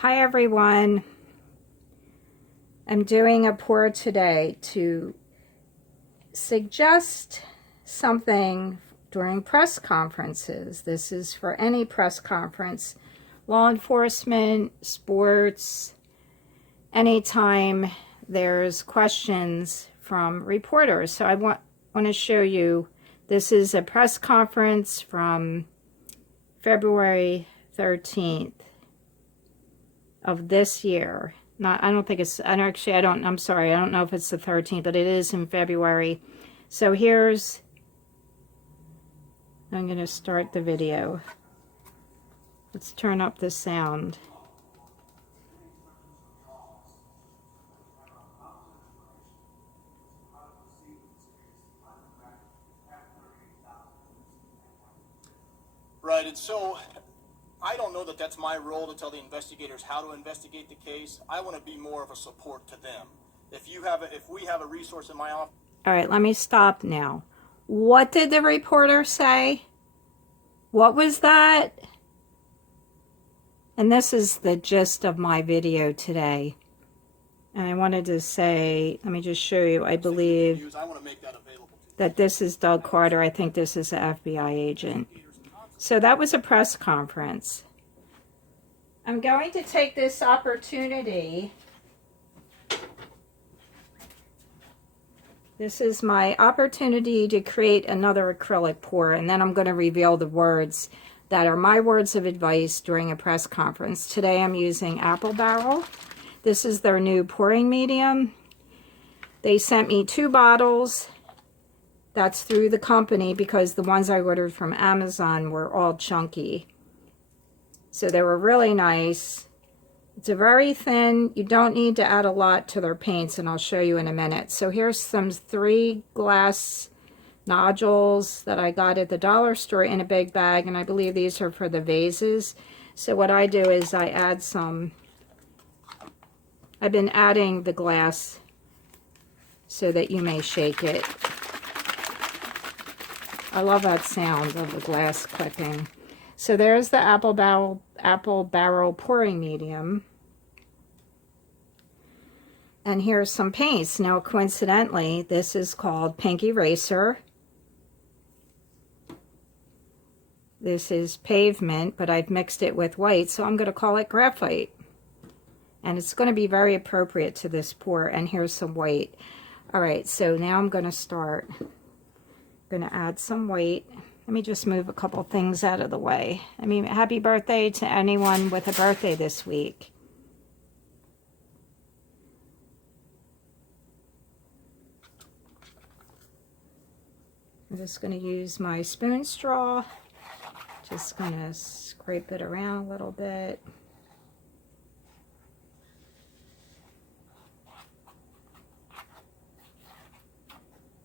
Hi everyone. I'm doing a pour today to suggest something during press conferences. This is for any press conference, law enforcement, sports, anytime there's questions from reporters. So I want to show you, this is a press conference from February 13th. Of this year. I'm sorry, I don't know if it's the 13th, but it is in February. So I'm going to start the video. Let's turn up the sound. Right, and so I don't know that that's my role to tell the investigators how to investigate the case. I want to be more of a support to them. If we have a resource in my office. All right, let me stop now. What did the reporter say? What was that? And this is the gist of my video today. And I wanted to say, let me just show you, I believe that this is Doug Carter. I think this is an FBI agent. So that was a press conference. I'm going to take this opportunity. This is my opportunity to create another acrylic pour, and then I'm going to reveal the words that are my words of advice during a press conference. Today I'm using Apple Barrel. This is their new pouring medium. They sent me 2 bottles. That's through the company because the ones I ordered from Amazon were all chunky. So they were really nice. It's a very thin, you don't need to add a lot to their paints, and I'll show you in a minute. So here's some 3 glass nodules that I got at the dollar store in a big bag, and I believe these are for the vases. So what I do is I add some, I've been adding the glass so that you may shake it. I love that sound of the glass clicking. So there's the Apple Barrel pouring medium. And here's some paints. Now, coincidentally, this is called Pink Eraser. This is Pavement, but I've mixed it with white, so I'm going to call it Graphite. And it's going to be very appropriate to this pour. And here's some white. All right, so now I'm going to start. I'm going to add some white. Let me just move a couple things out of the way. I mean, happy birthday to anyone with a birthday this week. I'm just going to use my spoon straw. Just going to scrape it around a little bit.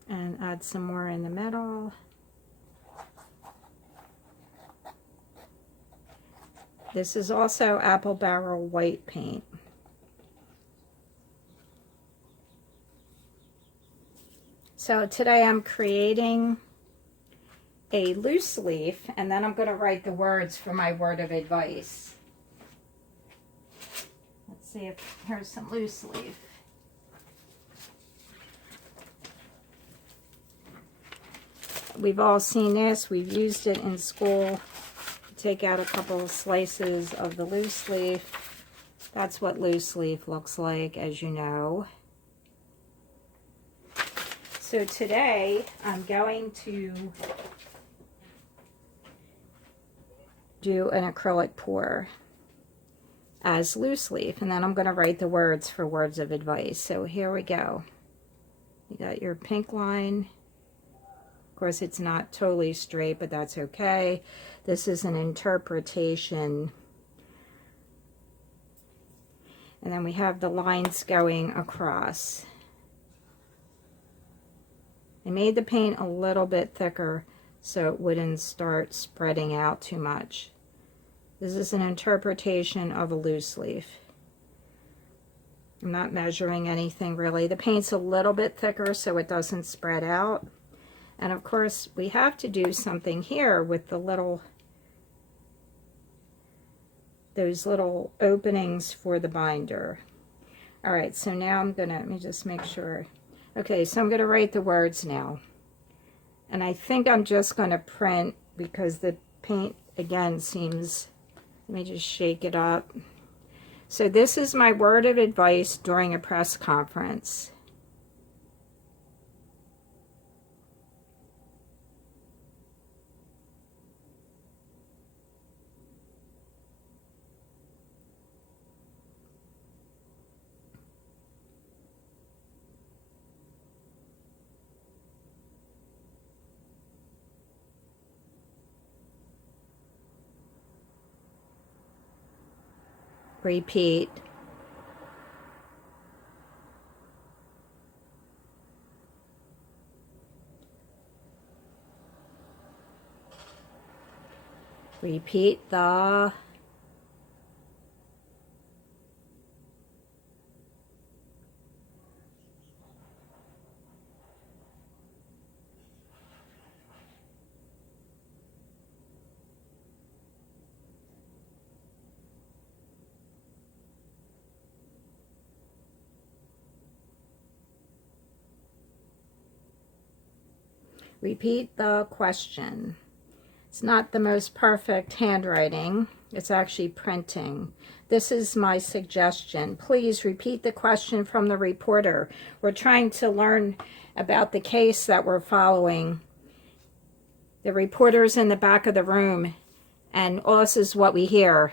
And add some more in the middle. This is also Apple Barrel white paint. So today I'm creating a loose leaf, and then I'm going to write the words for my word of advice. Let's see if here's some loose leaf. We've all seen this. We've used it in school. Take out a couple of slices of the loose leaf. That's what loose leaf looks like, as you know. So today I'm going to do an acrylic pour as loose leaf, and then I'm going to write the words for words of advice. So here we go. You got your pink line. Of course, it's not totally straight, but that's okay. This is an interpretation. And then we have the lines going across. I made the paint a little bit thicker so it wouldn't start spreading out too much. This is an interpretation of a loose leaf. I'm not measuring anything really. The paint's a little bit thicker so it doesn't spread out. And of course, we have to do something here with the little those little openings for the binder. All right, so now I'm gonna, let me just make sure. Okay, so I'm gonna write the words now. And I think I'm just gonna print because the paint again seems, let me just shake it up. So this is my word of advice during a press conference. Repeat. Repeat the. Repeat the question. It's not the most perfect handwriting. It's actually printing. This is my suggestion. Please repeat the question from the reporter. We're trying to learn about the case that we're following. The reporter's in the back of the room, and all this is what we hear.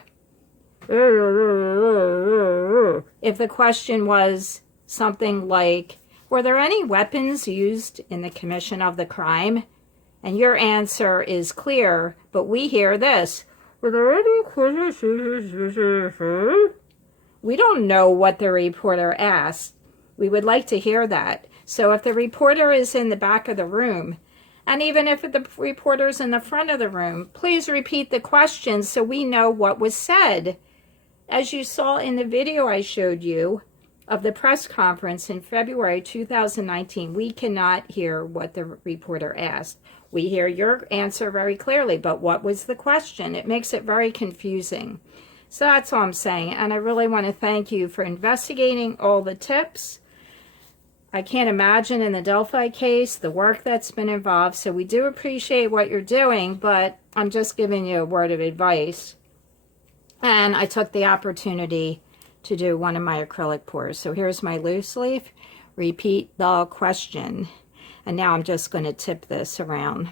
If the question was something like, were there any weapons used in the commission of the crime? And your answer is clear, but we hear this. Were there any questions? We don't know what the reporter asked. We would like to hear that. So if the reporter is in the back of the room, and even if the reporter's in the front of the room, please repeat the question so we know what was said. As you saw in the video I showed you of the press conference in February 2019, we cannot hear what the reporter asked. We hear your answer very clearly, but what was the question? It makes it very confusing. So that's all I'm saying, and I really want to thank you for investigating all the tips. I can't imagine in the Delphi case the work that's been involved, so we do appreciate what you're doing, but I'm just giving you a word of advice. And I took the opportunity to do one of my acrylic pours. So here's my loose leaf. Repeat the question. And now I'm just going to tip this around.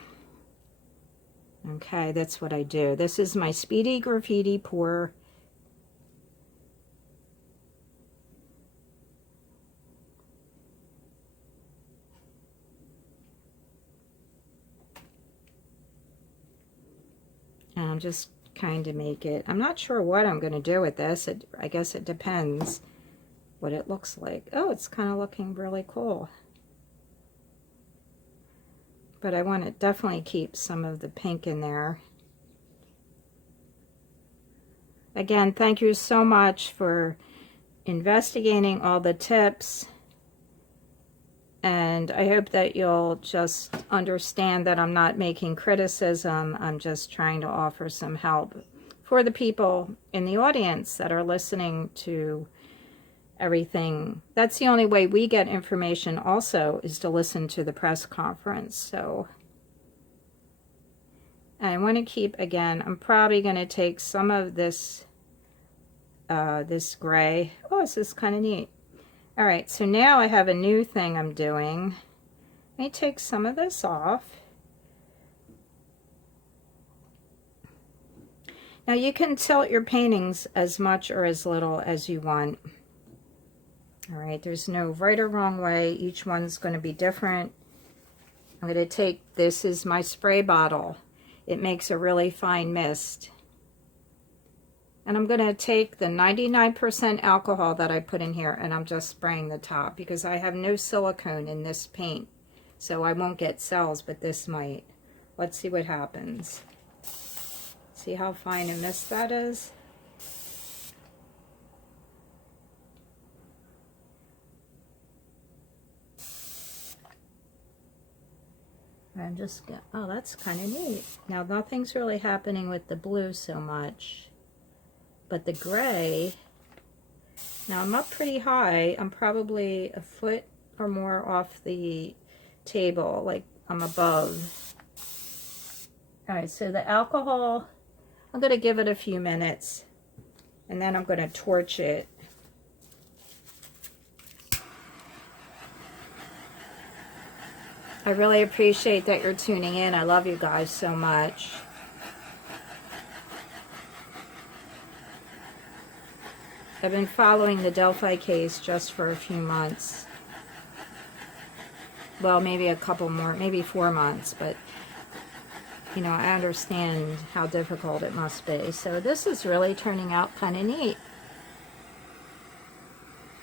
Okay, that's what I do. This is my Speedy Graffiti pour. And I'm just kind of make it. I'm not sure what I'm going to do with this. I guess it depends what it looks like. Oh, it's kind of looking really cool. But I want to definitely keep some of the pink in there. Again, thank you so much for investigating all the tips. And I hope that you'll just understand that I'm not making criticism. I'm just trying to offer some help for the people in the audience that are listening to everything. That's the only way we get information also, is to listen to the press conference. So I want to keep, again, I'm probably going to take some of this this gray. Oh, this is kind of neat. All right, so now I have a new thing I'm doing. Let me take some of this off. Now you can tilt your paintings as much or as little as you want. All right, there's no right or wrong way. Each one's going to be different. I'm going to take, this is my spray bottle. It makes a really fine mist. And I'm going to take the 99% alcohol that I put in here, and I'm just spraying the top because I have no silicone in this paint. So I won't get cells, but this might. Let's see what happens. See how fine a mist that is? I'm just, oh, that's kind of neat. Now nothing's really happening with the blue so much. But the gray, now I'm up pretty high. I'm probably a foot or more off the table, like I'm above. All right, so the alcohol, I'm going to give it a few minutes, and then I'm going to torch it. I really appreciate that you're tuning in. I love you guys so much. I've been following the Delphi case just for a few months. Well, maybe a couple more, maybe 4 months, but you know, I understand how difficult it must be. So this is really turning out kind of neat.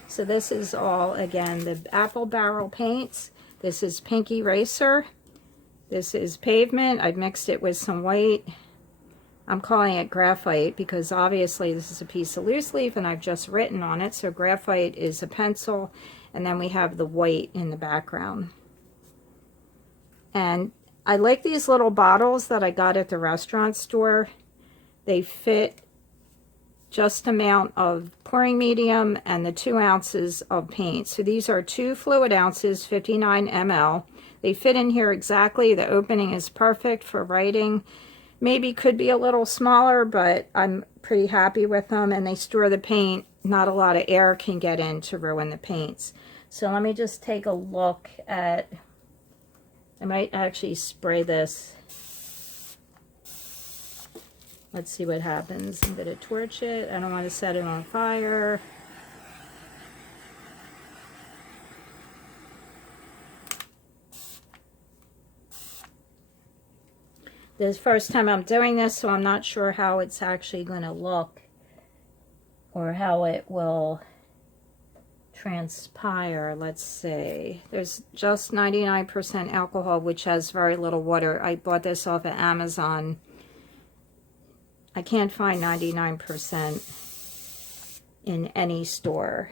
So this is all, again, the apple barrel paints. This is pink eraser. This is pavement. I've mixed it with some white. I'm calling it graphite because obviously this is a piece of loose leaf and I've just written on it. So graphite is a pencil, and then we have the white in the background. And I like these little bottles that I got at the restaurant store. They fit just amount of pouring medium and the 2 ounces of paint. So these are 2 fluid ounces, 59 ml. They fit in here exactly. The opening is perfect for writing. Maybe could be a little smaller, but I'm pretty happy with them, and they store the paint. Not a lot of air can get in to ruin the paints. So let me just take a look at, I might actually spray this. Let's see what happens. I'm going to torch it. I don't want to set it on fire. This is the first time I'm doing this, so I'm not sure how it's actually going to look or how it will transpire. Let's see. There's just 99% alcohol, which has very little water. I bought this off of Amazon. I can't find 99% in any store.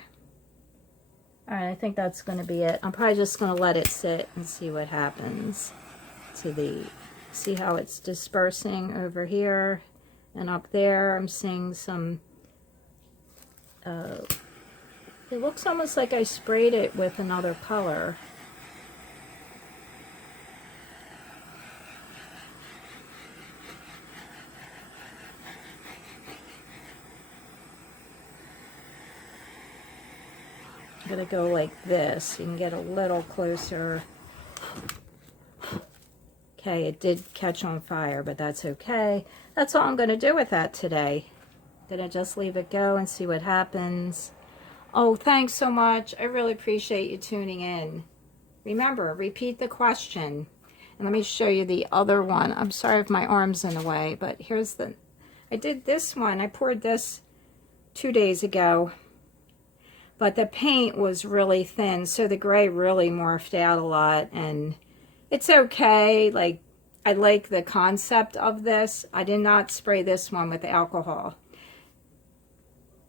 All right, I think that's going to be it. I'm probably just going to let it sit and see what happens to the, see how it's dispersing over here and up there. I'm seeing some, it looks almost like I sprayed it with another color. I'm going to go like this. You can get a little closer. Okay, it did catch on fire, but that's okay. That's all I'm going to do with that today. I'm going to just leave it go and see what happens. Oh, thanks so much. I really appreciate you tuning in. Remember, repeat the question. And let me show you the other one. I'm sorry if my arm's in the way, but here's the, I did this one. I poured this 2 days ago. But the paint was really thin, so the gray really morphed out a lot, and it's okay. Like, I like the concept of this. I did not spray this one with alcohol.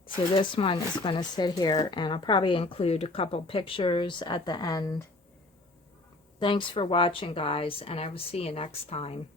So this one is going to sit here, and I'll probably include a couple pictures at the end. Thanks for watching, guys, and I will see you next time.